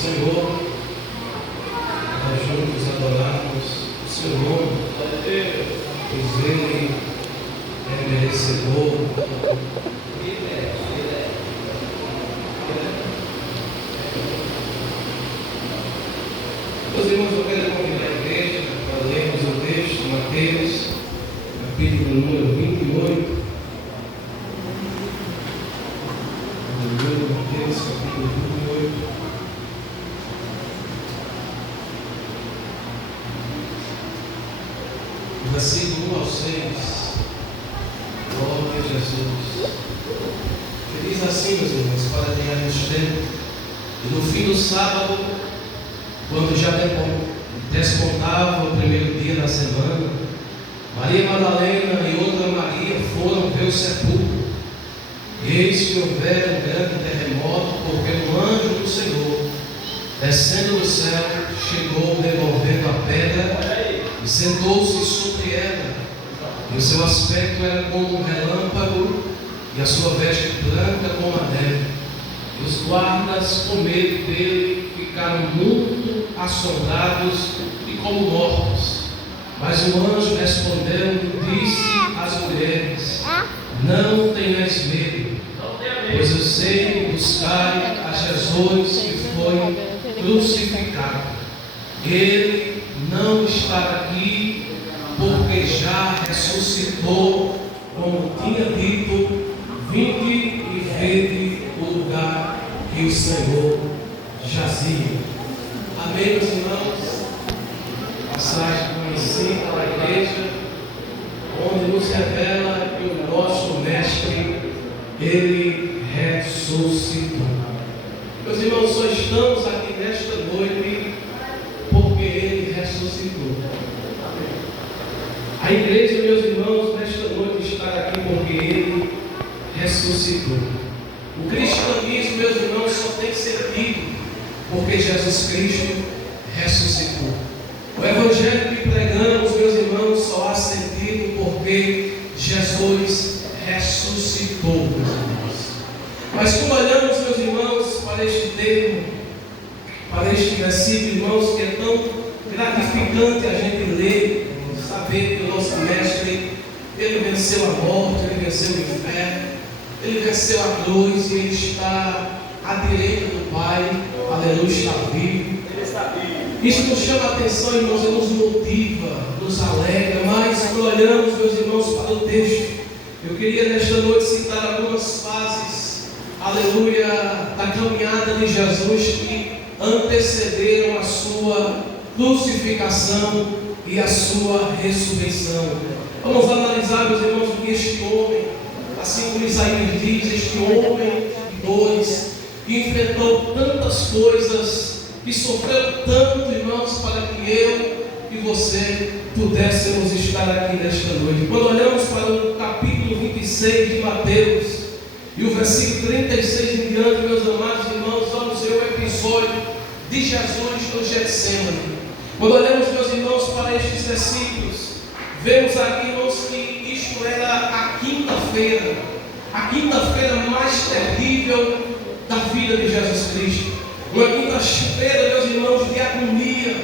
Senhor, nós juntos adorarmos o seu nome, pois Ele é merecedor. Meus irmãos, eu quero convidar a igreja para lermos o texto de Mateus, capítulo número 28. Mateus, capítulo 28. Versículo 1 ao 6. Glória a Jesus. Que diz assim, meus irmãos, para ganharmos tempo. E no fim do sábado, quando já despontava o primeiro dia da semana, Maria Madalena e outra Maria foram ver o sepulcro. Eis que houvera um grande terremoto, porque um anjo do Senhor, descendo do céu, chegou devolvendo a pedra e sentou-se sobre ela. E o seu aspecto era como um relâmpago, e a sua veste branca como a neve. E os guardas, com medo dele, ficaram muito assombrados e como mortos. Mas o anjo respondendo disse às mulheres: não tenhais medo, pois eu sei que buscai a Jesus que foi crucificado. Ele não está aqui, porque já ressuscitou, como tinha dito. Vinde e vede o lugar que o Senhor jazia. Amém, meus irmãos? Passagem conhecida da igreja, onde nos revela que o nosso Mestre, Ele ressuscitou. Meus irmãos, só estamos aqui nesta noite porque Ele ressuscitou. A igreja, meus irmãos, nesta noite está aqui porque Ele ressuscitou. O cristianismo, meus irmãos, só tem sentido porque Jesus Cristo ressuscitou. O evangelho que pregamos, meus irmãos, só há sentido porque Jesus ressuscitou, meus irmãos. Mas quando olhamos, meus irmãos, para este termo, para este versículo, irmãos, que é tão gratificante a gente ler, saber que o nosso mestre, ele venceu a morte, ele venceu o inferno, ele venceu a cruz e ele está à direita do Pai. Aleluia, está vivo. Isso nos chama a atenção, irmãos, e nos motiva, nos alegra. Mas quando olhamos, meus irmãos, para o texto, eu queria nesta noite citar algumas fases, aleluia, da caminhada de Jesus que antecederam a sua crucificação e a sua ressurreição. Vamos analisar, meus irmãos, o que este homem, assim como Isaías diz, este homem de dores, que enfrentou tantas coisas, que sofreu tanto, irmãos, para que eu e você pudéssemos estar aqui nesta noite. Quando olhamos para o capítulo 26 de Mateus e o versículo 36 em diante, meus amados irmãos, vamos ver o episódio de Jesus no Getsemane. Quando olhamos, meus irmãos, para estes versículos, vemos aqui, irmãos, que isto era a quinta-feira mais terrível da vida de Jesus Cristo. Uma quinta-feira, meus irmãos, de agonia,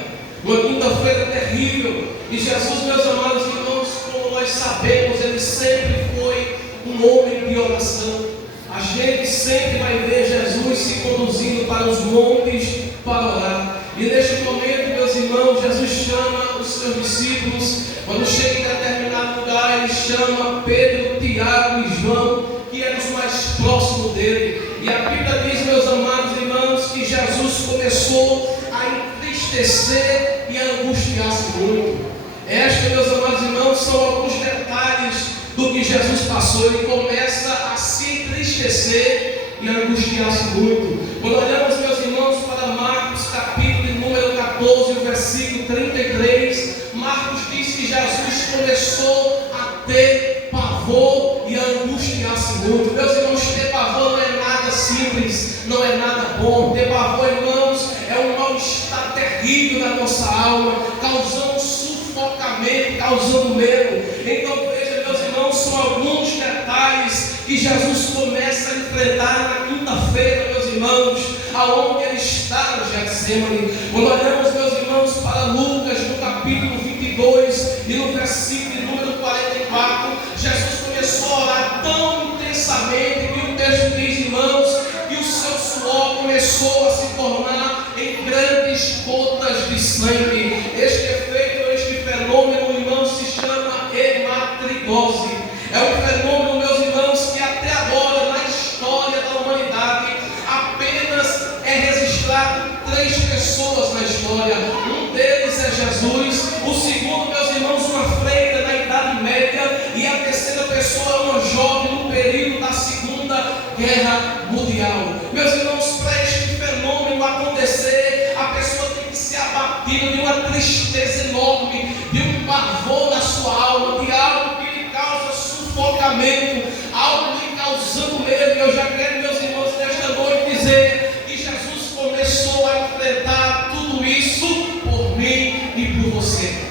uma quinta-feira terrível. E Jesus, meus amados irmãos, como nós sabemos, ele sempre foi um homem de oração. A gente sempre vai ver Jesus se conduzindo para os montes para orar. E neste momento, meus irmãos, Jesus chama os seus discípulos. Quando chega em determinado lugar, ele chama Pedro, Tiago e João, que eram os mais próximos dele. E a Bíblia diz, meus amados irmãos, que Jesus começou a entristecer e a angustiar-se muito. Estes, meus amados irmãos, são alguns detalhes do que Jesus passou. Ele começa a se entristecer e a angustiar-se muito. Quando olhamos, meus irmãos, para Marcos, capítulo número 14, versículo 33, Marcos diz que Jesus começou a ter pavor e a angustiar-se muito. Meus irmãos, ter pavor não é nada simples, não é nada bom. Ter pavor, irmãos, é um mal-estar terrível na nossa alma, causando sufocamento, causando medo. Então veja, meus irmãos, são alguns detalhes que Jesus começa a enfrentar na quinta-feira, meus irmãos, aonde ele está no Getsemane. Getsemane. Quando olhamos, meus irmãos, para Lucas, no capítulo 22 e no versículo número 44, Jesus começou a orar tão intensamente que o texto diz, irmãos, que o seu suor começou a se tornar em grandes gotas de sangue. Este efeito, este fenômeno, irmãos, se chama hematidose. É um fenômeno, meus irmãos, que até agora, na história da humanidade, apenas é registrado 3 pessoas na história. Um deles é Jesus, o segundo, meus irmãos, uma freira na Idade Média, e a terceira pessoa é uma jovem no período da Segunda Guerra Mundial. Meus irmãos, para este fenômeno acontecer, a pessoa tem que ser abatida de uma tristeza enorme, de um pavor na sua alma, de algo que lhe causa sufocamento, algo lhe causando medo. Eu já quero, meus irmãos, nesta noite dizer que Jesus começou a enfrentar tudo isso por mim e por você.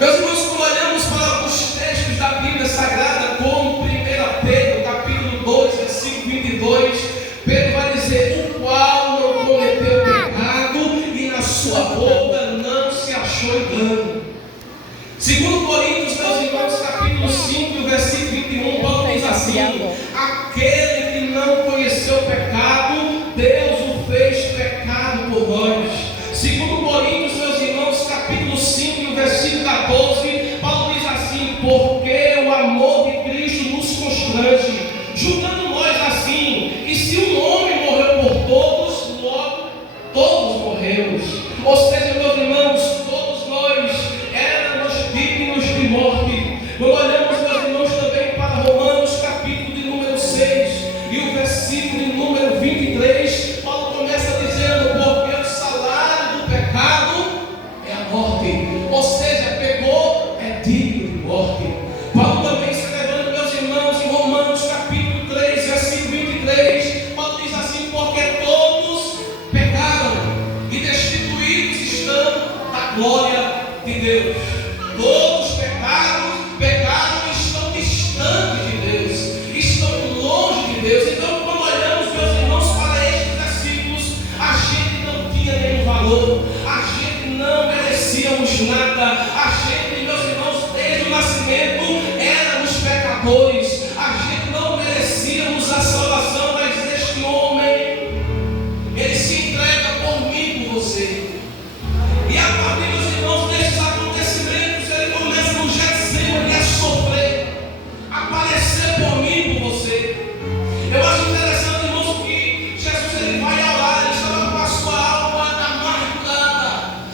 Meus irmãos, quando olhamos para alguns textos da Bíblia Sagrada, como 1 Pedro, capítulo 2, versículo 22, Pedro vai dizer: o qual não cometeu pecado e na sua boca não se achou engano. Segundo Coríntios, meus irmãos, capítulo 5, versículo 21, Paulo diz assim: aquele que não conheceu o pecado, Deus o fez pecado por nós. Segundo Coríntios, meus irmãos, capítulo 5, versículo 14, Paulo diz assim: porque o amor de Cristo nos constrange, julgando nós assim, que se um homem morreu por todos, logo todos morremos. Ou seja, meus irmãos, todos nós éramos dignos de morte. Quando olhamos, meus irmãos, também para Romanos, capítulo de número 6 e o versículo de número 23, Paulo começa dizendo: porque o salário do pecado é a morte. Ou seja, pecou, é digno de morte. Paulo também escrevendo, meus irmãos, em Romanos capítulo 3, versículo 23, Paulo diz assim: porque todos pecaram e destituídos estão da glória de Deus. Todos pecaram e estão distantes de Deus, estão longe de Deus. Então, quando olhamos, meus irmãos, para estes versículos, a gente não tinha nenhum valor, a gente não merecíamos nada, a gente, meus irmãos, desde o nascimento éramos pecadores, a gente não merecíamos a salvação, mas este homem, ele se entrega por mim, por você. E a partir, meus irmãos, desses acontecimentos, ele começa no Getsemane a sofrer, a padecer por mim, por você. Eu acho interessante, irmãos, que Jesus ele vai orar, ele estava com a sua alma amargurada,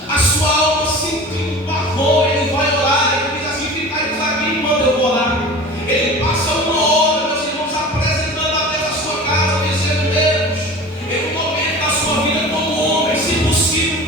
a sua alma sentindo pavor, ele vai orar, ele diz assim: ficai aqui enquanto eu vou orar. Ele passa uma hora, meus irmãos, apresentando a Deus a sua casa, dizendo: Deus, em um momento da sua vida como homem, se possível,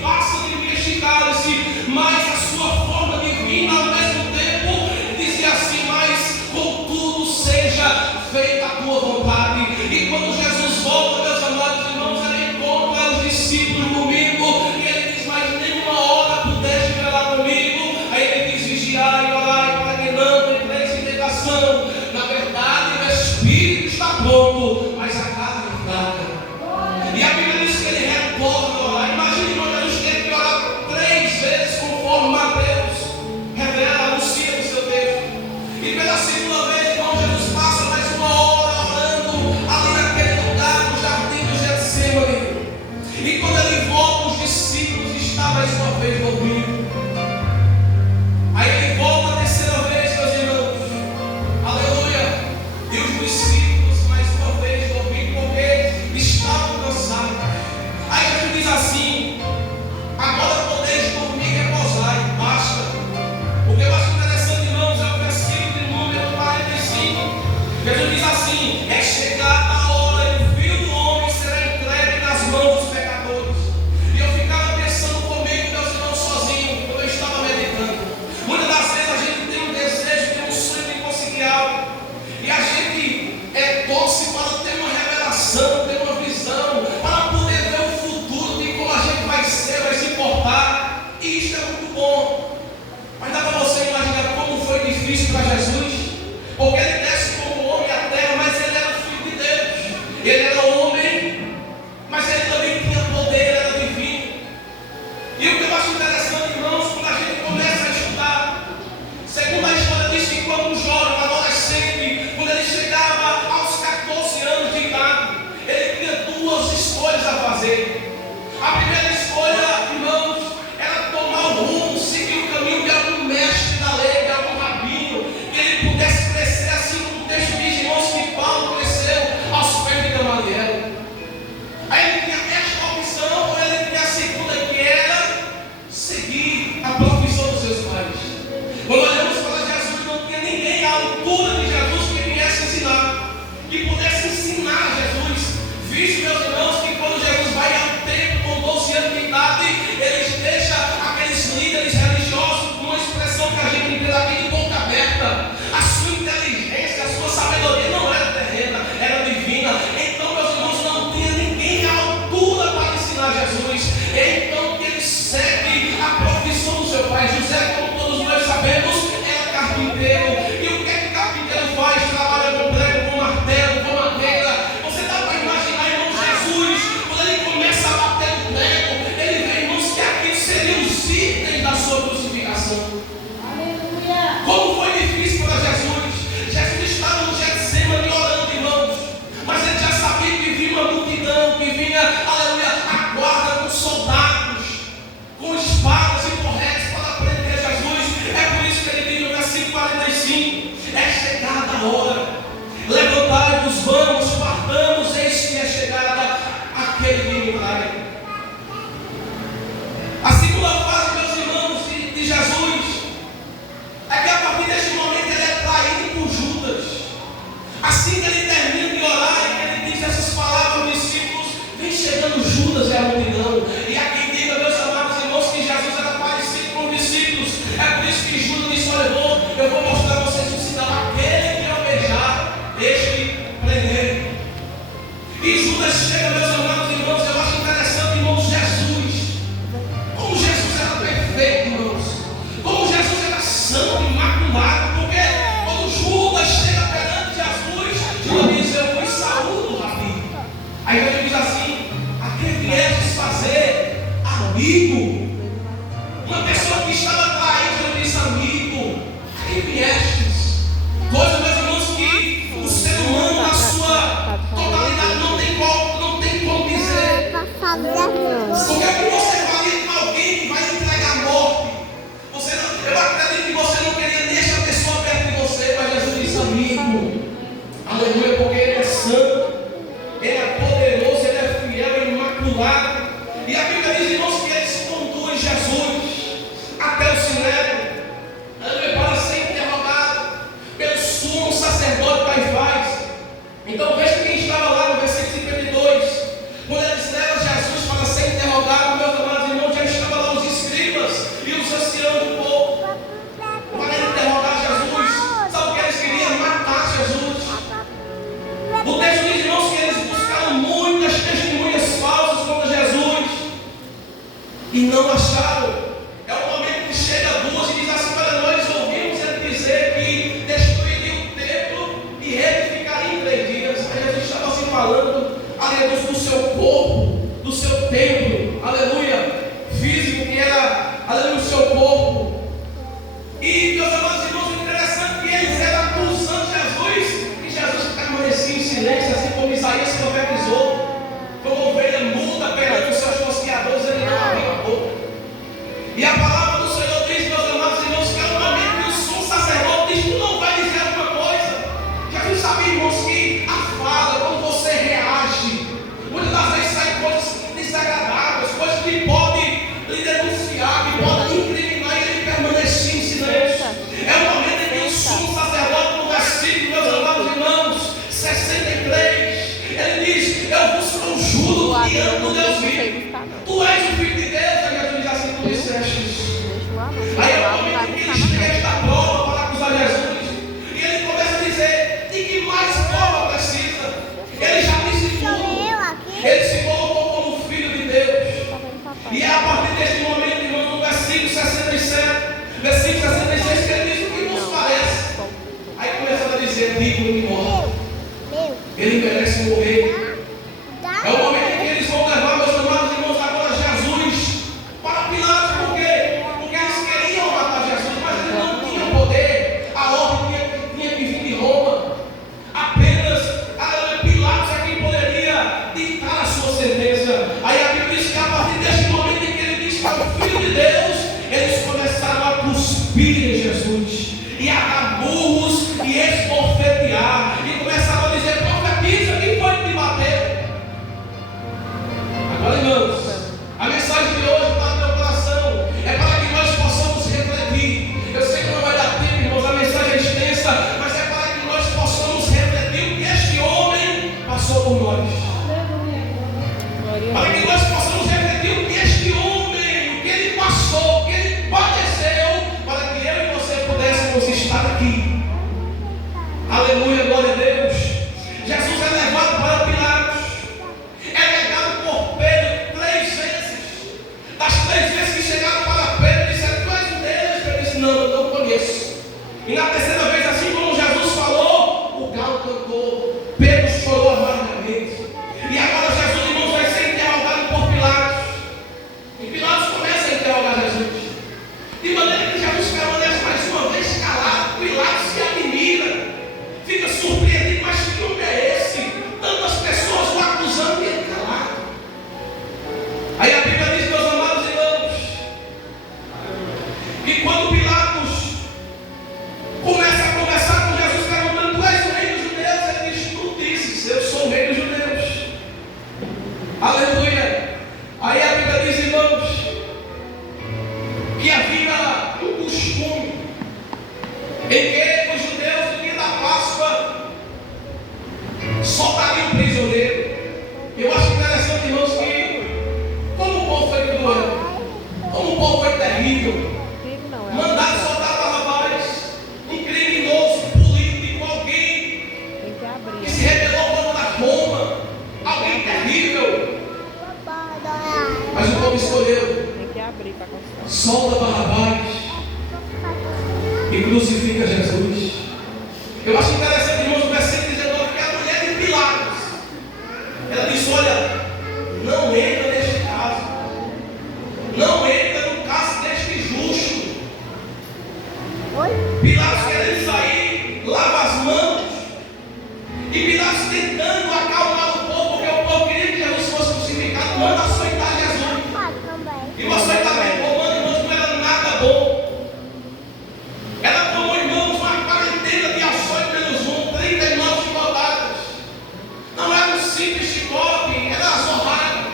da multidão. E aqui diga, meus amados irmãos, que Jesus era parecido com os discípulos. É por isso que Judas disse: olha, eu vou mostrar a vocês o sinal. Aquele que almejar, deixe prender. E Judas chega, meus amados irmãos, eu acho interessante, irmãos, Jesus. Como Jesus era perfeito, irmãos. Como Jesus era santo, imaculado. Porque quando Judas chega perante Jesus, Judas diz: eu fui saúdo, Rabi. Aí Jesus diz assim: a quem viestes fazer amigo? Uma pessoa que estava traída, ele disse: amigo, a quem viestes? Coisa, meus irmãos, que o ser humano, na sua totalidade, não tem como dizer. O que é que você faria com alguém que vai entregar a morte? Eu acredito que você não queria deixar a pessoa perto de você, mas Jesus disse: amigo. Aleluia, porque Ele é santo, Ele é poderoso, Ele é fiel, Ele é imaculado. E a Bíblia diz, irmãos, que eles conduz Jesus até o sinédrio, para ser interrogado pelo sumo sacerdote Caifás. Então veja quem estava lá no versículo 52. Quando eles levam Jesus para ser interrogado, meus amados irmãos, já estavam lá os escribas e os anciãos do povo para interrogar Jesus. Sabe o que eles queriam? Matar Jesus. O texto diz, irmãos, que eles buscaram muitas testemunhas falsas contra Jesus e não acharam. É o momento que chega duas e diz assim: para nós ouvimos ele dizer que destruiria o templo e reedificaria em 3 dias. Aí Jesus estava assim falando, aleluia, do seu corpo, do seu templo, aleluia, físico, que era, aleluia, o seu corpo. E, meus amados irmãos, o interessante é que eles eram acusando Jesus, e Jesus permanecia em silêncio, assim como Isaías profetizou, como ovelha muda perante os seus tosqueadores, ele não abriu a boca. E a palavra do Senhor diz, meus amados irmãos, que é o momento que o sumo sacerdote diz: tu não vai dizer alguma coisa. Jesus sabia, irmãos, que a fala, como você reage, muitas das vezes saem coisas desagradáveis, coisas que podem lhe denunciar, que podem incriminar, e ele permanecia em silêncio. É o momento em que o sumo sacerdote, no versículo, meus amados irmãos, 63, ele diz: eu vos conjuro diante do Deus vivo. Tu és o Filho de Deus. Aí Jesus diz assim: tu disseste isso. Aí é o momento em que ele chega esta prova para acusar Jesus. E ele começa a dizer: de que mais prova precisa? Ele já disse tudo. Ele se colocou como Filho de Deus. E é a partir deste momento, irmão, no versículo 67, versículo 66, que ele diz: o que nos parece? Aí começa a dizer: digno de morte. Ele merece morrer. É o momento em que eles vão levar, meus amados irmãos, agora Jesus para Pilatos. Por quê? Porque eles queriam matar Jesus, mas eles não tinham poder. A ordem tinha que vir de Roma. Apenas Pilatos é quem poderia ditar a sua sentença. Aí a Bíblia diz que a partir deste momento em que ele diz que é o Filho de Deus, eles começaram a cuspir em Jesus e a dar burros e esbofetear, e começaram a dizer: profetiza, quem foi que te bateu? Agora, irmãos, a mensagem de hoje para o meu coração é para que nós possamos refletir. Eu sei que não vai dar tempo, irmãos, a mensagem é extensa, mas é para que nós possamos refletir o que este homem passou por nós. Para que nós possamos refletir o que este homem, o que ele passou, o que ele padeceu, para que eu e você pudéssemos estar aqui. Aleluia, glória a Deus. Jesus é levado para Pilatos, é levado por Pedro 3 vezes. Das 3 vezes que chegaram para Pedro, disseram: tu és um deles? Pedro disse: não, eu não conheço. E na terceira vez, assim como Jesus falou, o galo cantou, Pedro chorou amargamente. E agora Jesus, irmãos, vai ser interrogado por Pilatos. E Pilatos começa a interrogar Jesus, de maneira que Jesus permanece mais uma vez calado. Pilatos se admira, fica surpreendido: mas que homem é esse? Tantas pessoas o acusando e ele calado. Aí a Bíblia diz, meus amados irmãos, que quando Pilatos começa a conversar com Jesus, perguntando: tu és o rei dos judeus? Ele diz: tu dizes, eu sou o rei dos judeus. Aleluia. Aí a Bíblia diz, irmãos, que havia um costume em que os judeus, no dia da Páscoa, soltariam um prisioneiro. Eu acho interessante, irmãos, que povo escolheu. Tem que abrir para constar. Solta Barrabás e crucifica Jesus. Eu acho interessante, irmãos, o versículo 19, que a mulher de Pilatos, ela disse: olha, não entra neste caso, não entra no caso deste justo. Pilatos querendo sair, lava as mãos, e Pilatos tentando acalmar o povo, porque o povo queria que Jesus fosse crucificado, manda açoitar Jesus. E o açoitamento romano, irmãos, não era nada bom. Ela tomou, irmãos, uma quarentena de açoite menos 39 chicotadas. Não era um simples chicote, era azorrada.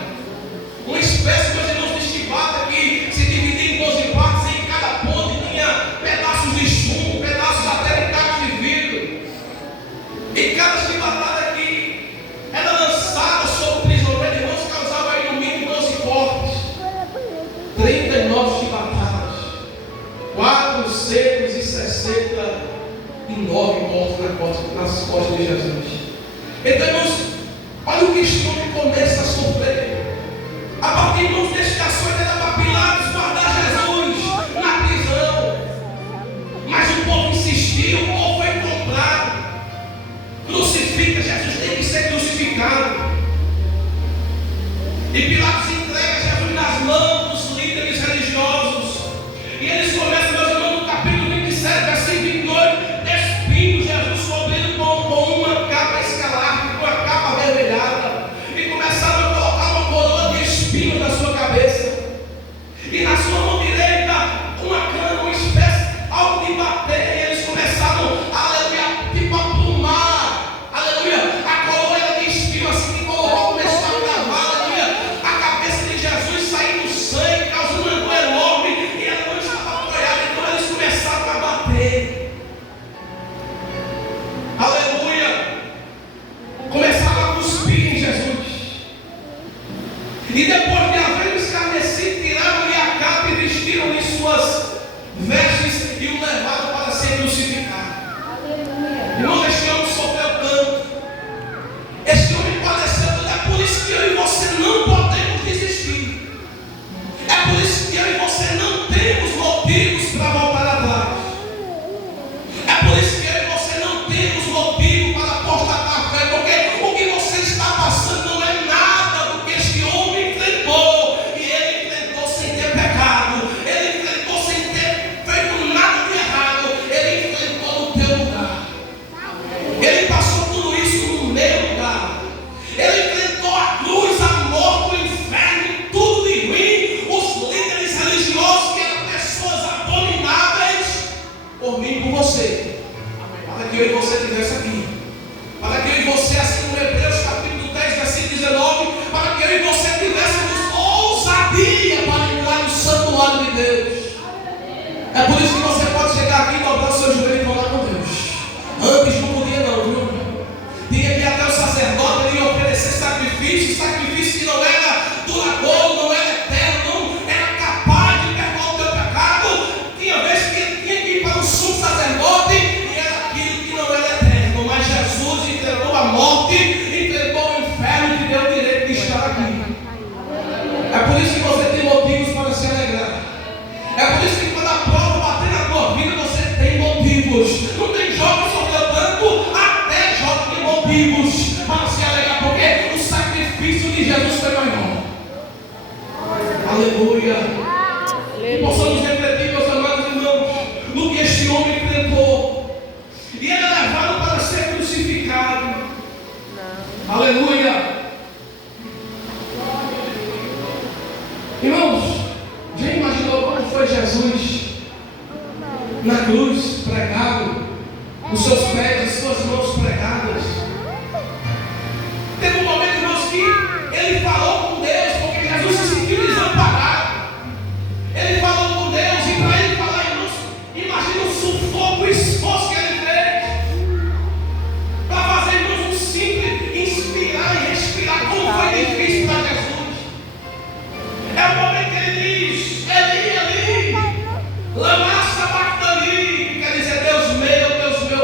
Uma espécie, meus irmãos, de chibata que se dividia em 12 partes, e em cada ponta tinha pedaços de chumbo, pedaços até de cacos de vidro. E cada chibatada aqui era lançada sobre o prisioneiro, irmãos, causava aí no mínimo 12 cortes. 39 chibatadas, 469 mortos nas costas de Jesus. Então, irmãos, olha o que este homem começa a sofrer. A partir, irmãos, deste açoite era para Pilatos guardar Jesus na prisão. Mas o povo insistiu, o povo foi comprado. Crucifica, Jesus tem que ser crucificado. E Pilatos entrega Jesus nas mãos dos líderes religiosos. E eles começam, meus irmãos, no capítulo 27, versículo 28, despindo Jesus, cobrindo com uma capa escarlate, com a capa avermelhada. E começaram a colocar uma coroa de espinhos na sua cabeça. E na sua mão direita, uma cana, uma espécie, algo de bater. E eles começaram, aleluia, tipo a plumar, aleluia, a coroa era de espinho, assim que colocou, começou a gravar, aleluia, a cabeça de Jesus saindo sangue, causando uma dor enorme, e ela não estava apoiada. Então eles começaram a bater, aleluia, começaram a cuspir em Jesus. E depois de haver escarnecido, tiraram-lhe a capa e vestiram-lhe suas vestes e o levaram para ser crucificado. Irmão, este homem sofreu tanto, este homem padeceu tanto. É por isso que eu e você não podemos desistir. É por isso que eu e você não temos motivos para voltar atrás. É por isso que eu e você não temos motivo para apostatar a fé, porque o que você está passando não é nada do que este homem enfrentou. E ele enfrentou sem ter pecado, ele enfrentou sem ter feito nada de errado, ele enfrentou no teu lugar. Ele passou tudo isso no meu lugar. Ele enfrentou a cruz, a morte, o inferno, tudo de ruim. Os líderes religiosos, que eram pessoas abomináveis, por mim e por você. Para que eu e você estivesse aqui. Para que eu e você, assim no Hebreus capítulo 10, versículo 19, para que eu e você tivéssemos ousadia para entrar no santuário de Deus. É por isso que você pode chegar aqui, dobrar o seu joelho e falar com Deus. Antes não podia não, viu? Tinha que ir até o sacerdote e oferecer sacrifício que não era duradouro, não era eterno, não era capaz de perdoar o teu pecado. Tinha vezes que ele tinha que ir para o sumo sacerdote e era aquilo que não era eterno. Mas Jesus entregou a morte, entregou o inferno e te deu o direito de estar aqui. É por isso que você tem motivos para se alegrar. É por isso que quando a prova bater na tua vida, você tem motivos. Não tem jovem que sofreu tanto, até jovem tem motivos para se alegrar, porque o sacrifício de Jesus foi maior. Aleluia. Que possamos refletir, meus amados irmãos, no que este homem enfrentou. E ele é levado para ser crucificado. Aleluia. Irmãos, já imaginou como foi Jesus na cruz, pregado, os seus pés, as suas mãos pregadas? Teve um momento, irmãos, que ele falou com Deus, porque Jesus se sentiu desamparado. Ele falou com Deus, e para ele falar, irmãos, imagina o sufoco, o esforço que ele fez para fazer, irmãos, um simples inspirar e respirar. Como foi difícil para Jesus. É o momento que ele diz: Eli, Eli, lama sabachthani, que quer dizer: Deus meu,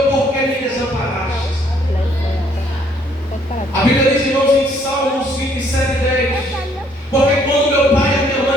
por que me desamparaste? A Bíblia diz, irmãos, em Salmos 27:10, porque quando meu pai e minha mãe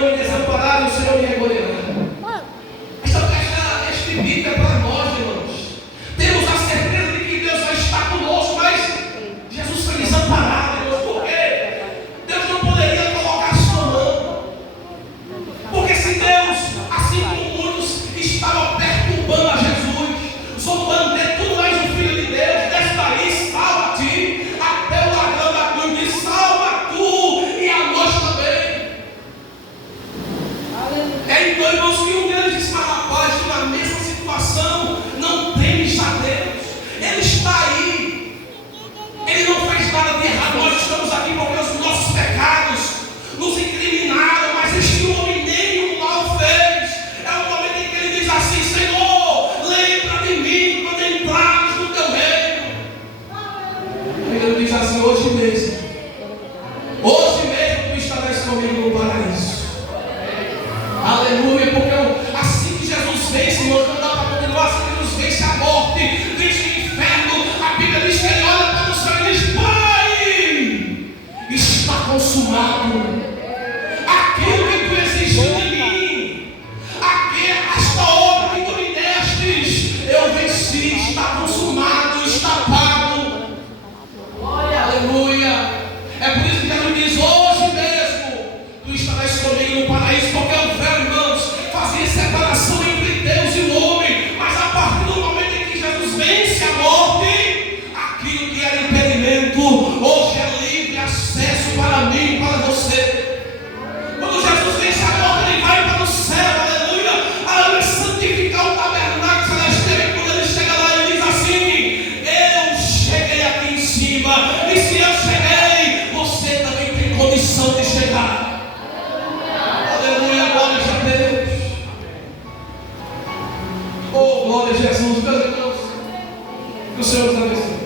comigo no paraíso. Aleluia, porque assim que Jesus vence, irmãos, não dá para continuar, assim que Jesus vence a morte, vence o inferno, a Bíblia diz que ele olha para o céu e diz: Pai, está consumado. Aquilo que tu exigiu de mim, esta obra que tu me destes, eu venci, está consumado, está pago. Aleluia. É por isso que Jesus diz: hoje mesmo tu estarás comigo no paraíso, porque o véu, irmãos, fazia separação entre Deus e o homem, mas a partir do momento em que Jesus vence a morte, aquilo que era impedimento, hoje é livre acesso para mim e para você. Quando Jesus vence a morte, ele vai para o céu, aleluia, aleluia, santificar o tabernáculo celestial. E quando ele chega lá, ele diz assim: eu cheguei aqui em cima, e se eu cheguei, você também tem condição de chegar. Aleluia, glória a Deus. Oh, glória a Jesus, meus irmãos, que o Senhor nos abençoe.